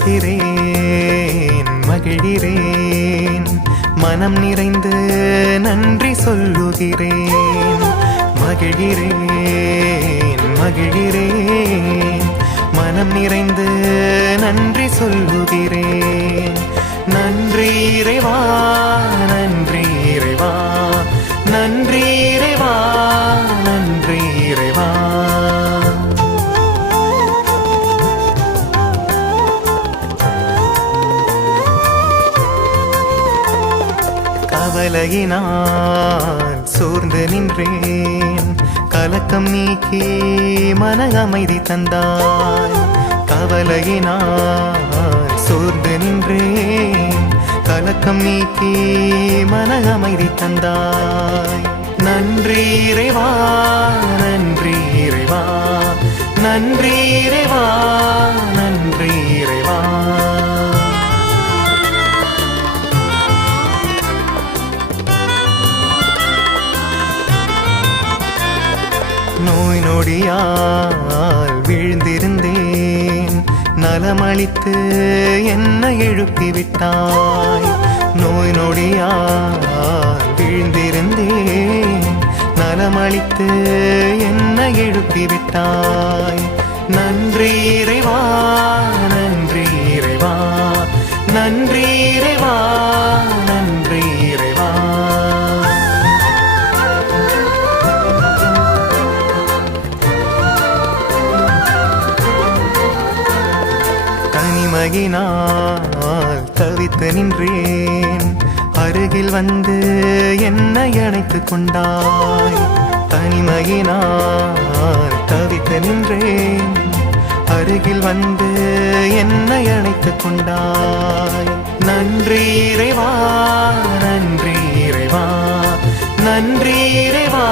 மகிழ்கிறேன் மகிழ்கிறேன் மனம் நிறைந்து நன்றி சொல்லுகிறேன். மகிழ்கிறேன் மகிழ்கிறேன் மனம் நிறைந்து நன்றி சொல்லுகிறேன். நன்றி இறைவா நன்றி இறைவா நன்றி இறைவா நன்றி இறைவா. கவலையினால் சோர்ந்து நின்றேன், கலக்கம் நீக்கி மன அமைதி தந்தாய். கவலையினால் சோர்ந்து நின்றேன், கலக்கம் நீக்கி மன அமைதி தந்தாய். நன்றி இறைவா நன்றி இறைவா நன்றி இறைவா நன்றி இறைவா. நோய் நொடியால் வீழ்ந்திருந்தேன், நலமளித்து என்னை எழுப்பிவிட்டாய். நோய் நொடியால் வீழ்ந்திருந்தேன், நலமளித்து என்னை எழுப்பிவிட்டாய். நன்றி இறைவா நன்றி இறைவா நன்றி இறைவா நன்றி இறைவா. தனிமையினால் தவித்து நின்றேன், அருகில் வந்து என்னை அணைத்துக் கொண்டாய். தனிமையினால் தவித்து நின்றேன், அருகில் வந்து என்னை அணைத்துக் கொண்டாய். நன்றி இறைவா நன்றி இறைவா நன்றி இறைவா